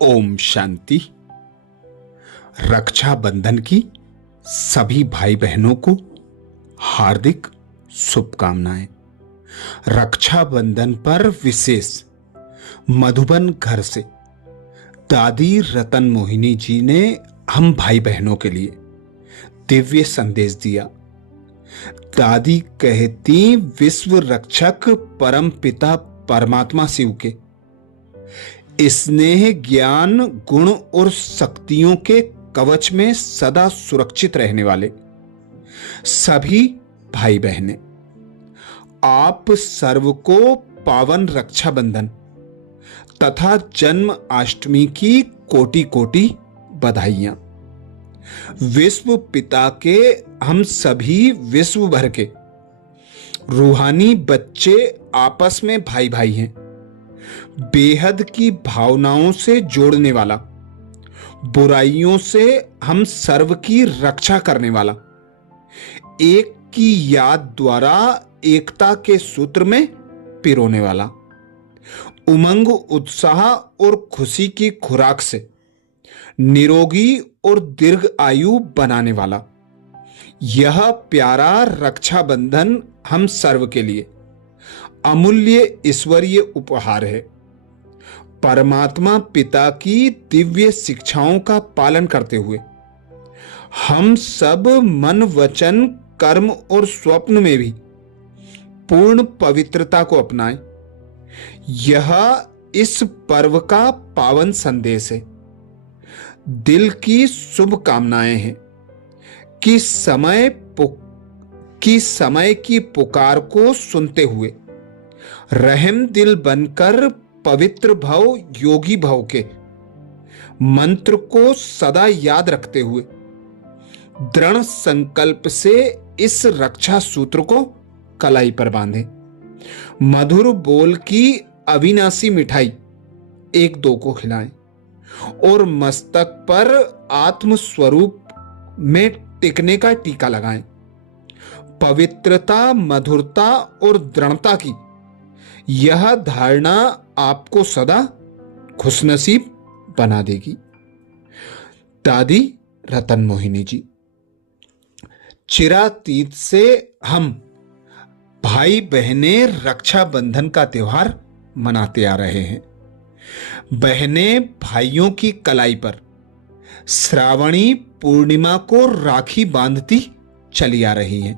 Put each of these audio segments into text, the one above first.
ओम शांति। रक्षाबंधन की सभी भाई बहनों को हार्दिक शुभकामनाएं। रक्षाबंधन पर विशेष मधुबन घर से दादी रतन मोहिनी जी ने हम भाई बहनों के लिए दिव्य संदेश दिया। दादी कहती, विश्व रक्षक परम पिता परमात्मा शिव के स्नेह, ज्ञान, गुण और शक्तियों के कवच में सदा सुरक्षित रहने वाले सभी भाई बहनें, आप सर्व को पावन रक्षाबंधन तथा जन्माष्टमी की कोटि कोटि बधाइयां। विश्व पिता के हम सभी विश्व भर के रूहानी बच्चे आपस में भाई भाई हैं। बेहद की भावनाओं से जोड़ने वाला, बुराइयों से हम सर्व की रक्षा करने वाला, एक की याद द्वारा एकता के सूत्र में पिरोने वाला, उमंग, उत्साह और खुशी की खुराक से निरोगी और दीर्घ आयु बनाने वाला यह प्यारा रक्षाबंधन हम सर्व के लिए अमूल्य ईश्वरीय उपहार है। परमात्मा पिता की दिव्य शिक्षाओं का पालन करते हुए हम सब मन, वचन, कर्म और स्वप्न में भी पूर्ण पवित्रता को अपनाएं। यह इस पर्व का पावन संदेश है। दिल की शुभकामनाएं हैं कि समय की पुकार को सुनते हुए रहम दिल बनकर पवित्र भव, योगी भव के मंत्र को सदा याद रखते हुए दृढ़ संकल्प से इस रक्षा सूत्र को कलाई पर बांधें। मधुर बोल की अविनाशी मिठाई एक दो को खिलाएं और मस्तक पर आत्म स्वरूप में टिकने का टीका लगाएं। पवित्रता, मधुरता और दृढ़ता की यह धारणा आपको सदा खुशनसीब बना देगी। दादी रतन मोहिनी जी। चिरातीत से हम भाई बहनें रक्षाबंधन का त्योहार मनाते आ रहे हैं। बहनें भाइयों की कलाई पर श्रावणी पूर्णिमा को राखी बांधती चली आ रही हैं।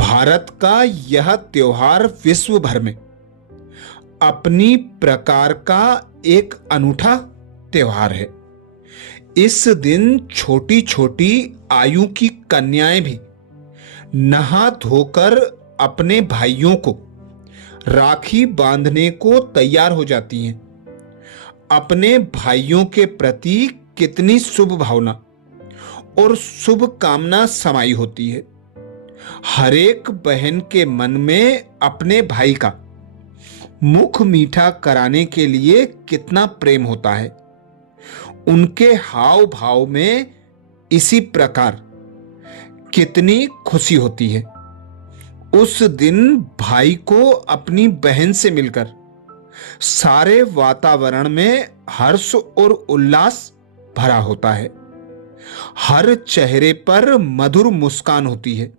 भारत का यह त्योहार विश्व भर में अपनी प्रकार का एक अनूठा त्योहार है। इस दिन छोटी छोटी आयु की कन्याएं भी नहा धोकर अपने भाइयों को राखी बांधने को तैयार हो जाती हैं। अपने भाइयों के प्रति कितनी शुभ भावना और शुभ कामना समाई होती है। हर एक बहन के मन में अपने भाई का मुख मीठा कराने के लिए कितना प्रेम होता है। उनके हाव भाव में इसी प्रकार कितनी खुशी होती है। उस दिन भाई को अपनी बहन से मिलकर सारे वातावरण में हर्ष और उल्लास भरा होता है। हर चेहरे पर मधुर मुस्कान होती है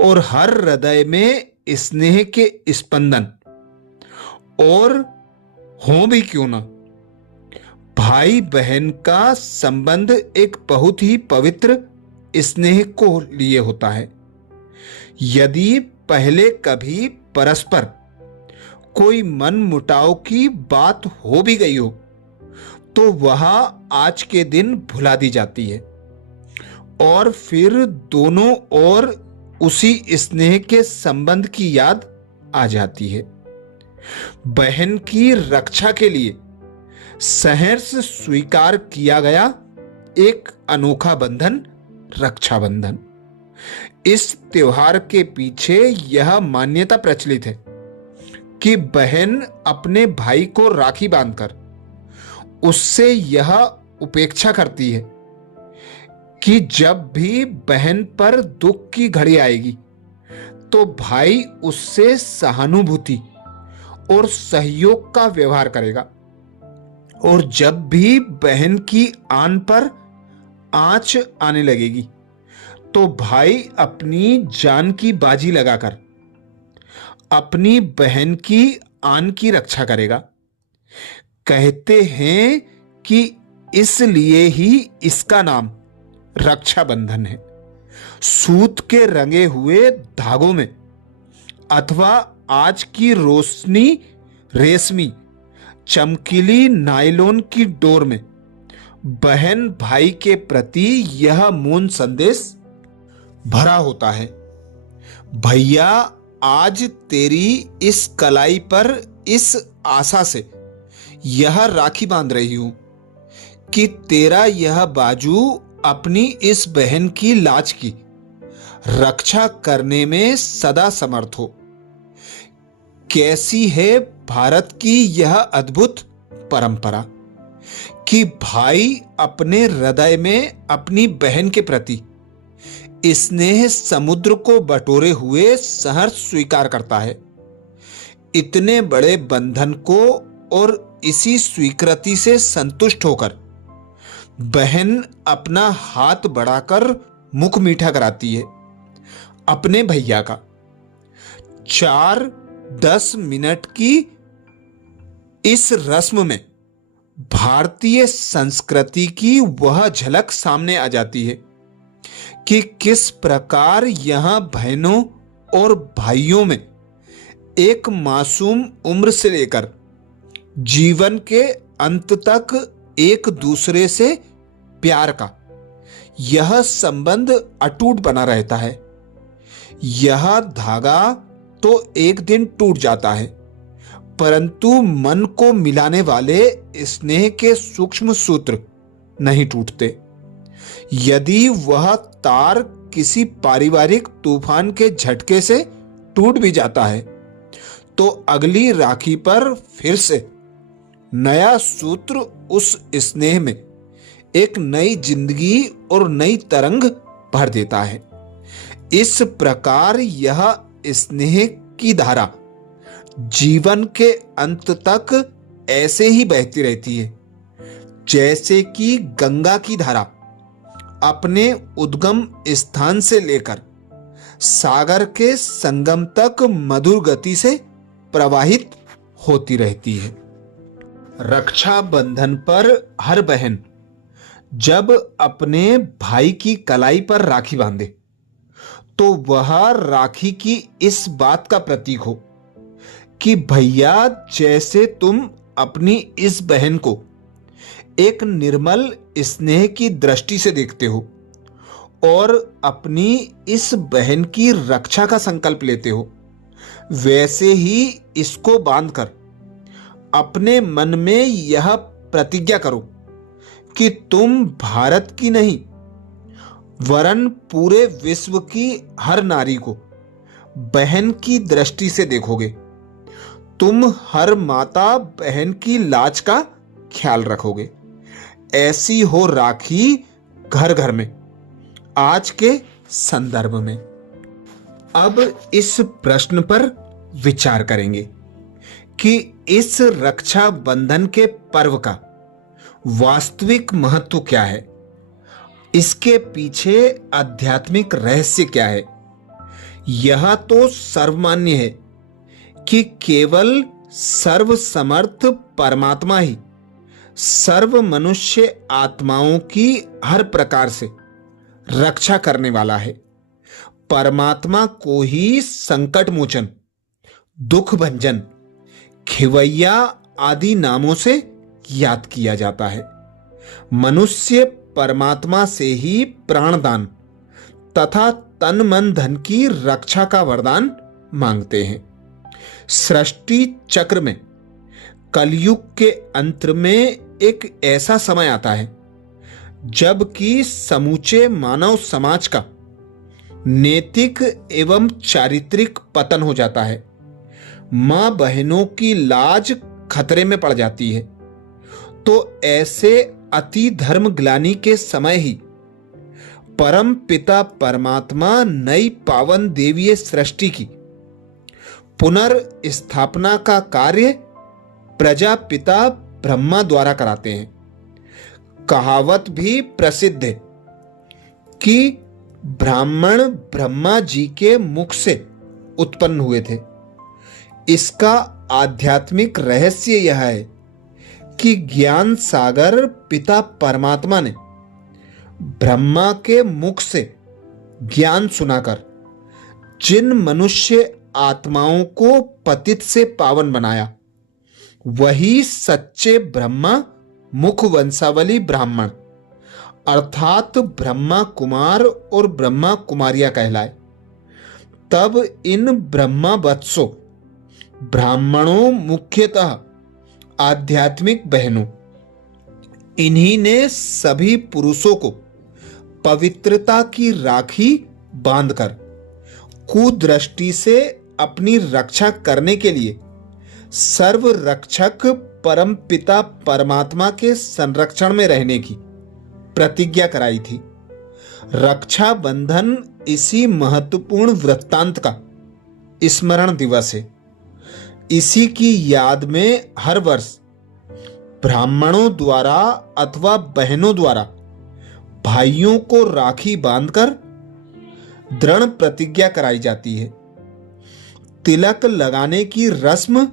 और हर हृदय में स्नेह के स्पंदन और हो भी क्यों ना। भाई बहन का संबंध एक बहुत ही पवित्र स्नेह को लिए होता है। यदि पहले कभी परस्पर कोई मन मुटाव की बात हो भी गई हो तो वह आज के दिन भुला दी जाती है और फिर दोनों ओर उसी स्नेह के संबंध की याद आ जाती है। बहन की रक्षा के लिए सहर्ष स्वीकार किया गया एक अनोखा बंधन रक्षाबंधन। इस त्योहार के पीछे यह मान्यता प्रचलित है कि बहन अपने भाई को राखी बांधकर उससे यह उपेक्षा करती है कि जब भी बहन पर दुख की घड़ी आएगी तो भाई उससे सहानुभूति और सहयोग का व्यवहार करेगा और जब भी बहन की आन पर आंच आने लगेगी तो भाई अपनी जान की बाजी लगाकर अपनी बहन की आन की रक्षा करेगा। कहते हैं कि इसलिए ही इसका नाम रक्षाबंधन है। सूत के रंगे हुए धागों में अथवा आज की रोशनी रेशमी चमकीली नायलॉन की डोर में बहन भाई के प्रति यह मौन संदेश भरा होता है। भैया, आज तेरी इस कलाई पर इस आशा से यह राखी बांध रही हूं कि तेरा यह बाजू अपनी इस बहन की लाज की रक्षा करने में सदा समर्थ हो। कैसी है भारत की यह अद्भुत परंपरा कि भाई अपने हृदय में अपनी बहन के प्रति स्नेह समुद्र को बटोरे हुए सहर्ष स्वीकार करता है। इतने बड़े बंधन को और इसी स्वीकृति से संतुष्ट होकर बहन अपना हाथ बढ़ाकर मुख मीठा कराती है अपने भैया का। 4-10 मिनट की इस रस्म में भारतीय संस्कृति की वह झलक सामने आ जाती है कि किस प्रकार यहां बहनों और भाइयों में एक मासूम उम्र से लेकर जीवन के अंत तक एक दूसरे से प्यार का यह संबंध अटूट बना रहता है। यह धागा तो एक दिन टूट जाता है, परंतु मन को मिलाने वाले स्नेह के सूक्ष्म सूत्र नहीं टूटते। यदि वह तार किसी पारिवारिक तूफान के झटके से टूट भी जाता है तो अगली राखी पर फिर से नया सूत्र उस स्नेह में एक नई जिंदगी और नई तरंग भर देता है। इस प्रकार यह स्नेह की धारा जीवन के अंत तक ऐसे ही बहती रहती है जैसे कि गंगा की धारा अपने उद्गम स्थान से लेकर सागर के संगम तक मधुर गति से प्रवाहित होती रहती है। रक्षाबंधन पर हर बहन जब अपने भाई की कलाई पर राखी बांधे तो वह राखी की इस बात का प्रतीक हो कि भैया, जैसे तुम अपनी इस बहन को एक निर्मल स्नेह की दृष्टि से देखते हो और अपनी इस बहन की रक्षा का संकल्प लेते हो, वैसे ही इसको बांधकर अपने मन में यह प्रतिज्ञा करो कि तुम भारत की नहीं वरन पूरे विश्व की हर नारी को बहन की दृष्टि से देखोगे। तुम हर माता बहन की लाज का ख्याल रखोगे। ऐसी हो राखी घर घर में आज के संदर्भ में। अब इस प्रश्न पर विचार करेंगे कि इस रक्षा बंधन के पर्व का वास्तविक महत्व क्या है, इसके पीछे आध्यात्मिक रहस्य क्या है। यह तो सर्वमान्य है कि केवल सर्वसमर्थ परमात्मा ही सर्व मनुष्य आत्माओं की हर प्रकार से रक्षा करने वाला है। परमात्मा को ही संकट मोचन, दुख भंजन, खिवैया आदि नामों से याद किया जाता है। मनुष्य परमात्मा से ही प्राणदान तथा तन मन धन की रक्षा का वरदान मांगते हैं। सृष्टि चक्र में कलयुग के अंत में एक ऐसा समय आता है जबकि समूचे मानव समाज का नैतिक एवं चारित्रिक पतन हो जाता है। मां बहनों की लाज खतरे में पड़ जाती है। तो ऐसे अति धर्म ग्लानि के समय ही परम पिता परमात्मा नई पावन देवीय सृष्टि की पुनर्स्थापना का कार्य प्रजापिता ब्रह्मा द्वारा कराते हैं। कहावत भी प्रसिद्ध है कि ब्राह्मण ब्रह्मा जी के मुख से उत्पन्न हुए थे। इसका आध्यात्मिक रहस्य यह है कि ज्ञान सागर पिता परमात्मा ने ब्रह्मा के मुख से ज्ञान सुनाकर जिन मनुष्य आत्माओं को पतित से पावन बनाया, वही सच्चे ब्रह्मा मुख वंशावली ब्राह्मण अर्थात ब्रह्मा कुमार और ब्रह्मा कुमारियां कहलाए। तब इन ब्रह्मा वत्सों ब्राह्मणों, मुख्यतः आध्यात्मिक बहनों, इन्हीं ने सभी पुरुषों को पवित्रता की राखी बांधकर कुदृष्टि से अपनी रक्षा करने के लिए सर्व रक्षक परम पिता परमात्मा के संरक्षण में रहने की प्रतिज्ञा कराई थी। रक्षा बंधन इसी महत्वपूर्ण वृत्तांत का स्मरण दिवस है। इसी की याद में हर वर्ष ब्राह्मणों द्वारा अथवा बहनों द्वारा भाइयों को राखी बांधकर दृढ़ प्रतिज्ञा कराई जाती है। तिलक लगाने की रस्म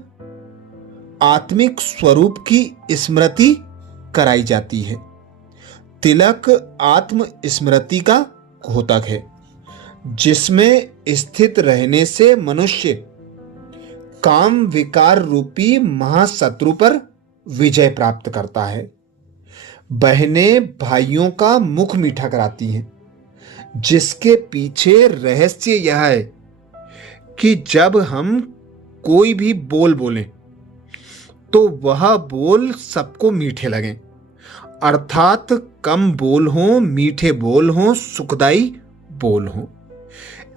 आत्मिक स्वरूप की स्मृति कराई जाती है। तिलक आत्म स्मृति का द्योतक है, जिसमें स्थित रहने से मनुष्य काम विकार रूपी महाशत्रु पर विजय प्राप्त करता है। बहनें भाइयों का मुख मीठा कराती हैं, जिसके पीछे रहस्य यह है कि जब हम कोई भी बोल बोलें तो वह बोल सबको मीठे लगें, अर्थात कम बोल हो, मीठे बोल हो, सुखदाई बोल हो।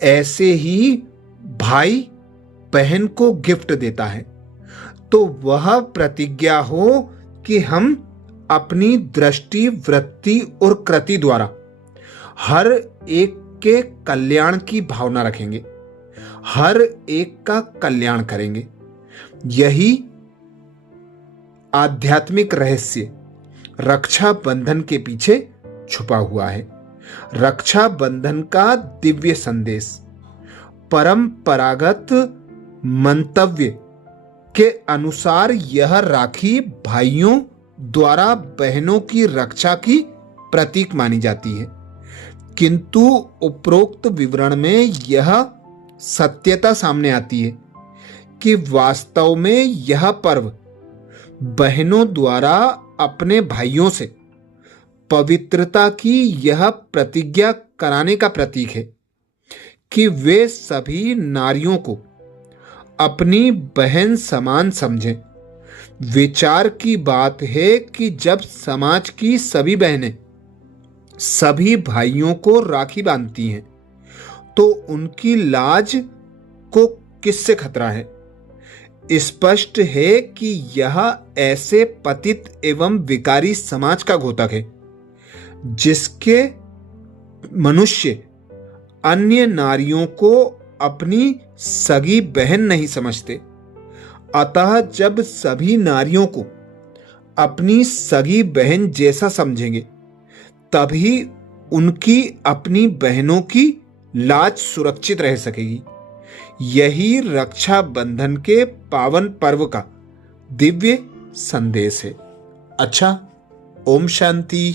ऐसे ही भाई बहन को गिफ्ट देता है तो वह प्रतिज्ञा हो कि हम अपनी दृष्टि, वृत्ति और कृति द्वारा हर एक के कल्याण की भावना रखेंगे, हर एक का कल्याण करेंगे। यही आध्यात्मिक रहस्य रक्षा बंधन के पीछे छुपा हुआ है। रक्षा बंधन का दिव्य संदेश परंपरागत मंतव्य के अनुसार यह राखी भाइयों द्वारा बहनों की रक्षा की प्रतीक मानी जाती है, किंतु उपरोक्त विवरण में यह सत्यता सामने आती है कि वास्तव में यह पर्व बहनों द्वारा अपने भाइयों से पवित्रता की यह प्रतिज्ञा कराने का प्रतीक है कि वे सभी नारियों को अपनी बहन समान समझें। विचार की बात है कि जब समाज की सभी बहनें सभी भाइयों को राखी बांधती हैं तो उनकी लाज को किससे खतरा है? स्पष्ट है कि यह ऐसे पतित एवं विकारी समाज का घोतक है जिसके मनुष्य अन्य नारियों को अपनी सगी बहन नहीं समझते। अतः जब सभी नारियों को अपनी सगी बहन जैसा समझेंगे, तभी उनकी अपनी बहनों की लाज सुरक्षित रह सकेगी। यही रक्षा बंधन के पावन पर्व का दिव्य संदेश है। अच्छा, ओम शांति।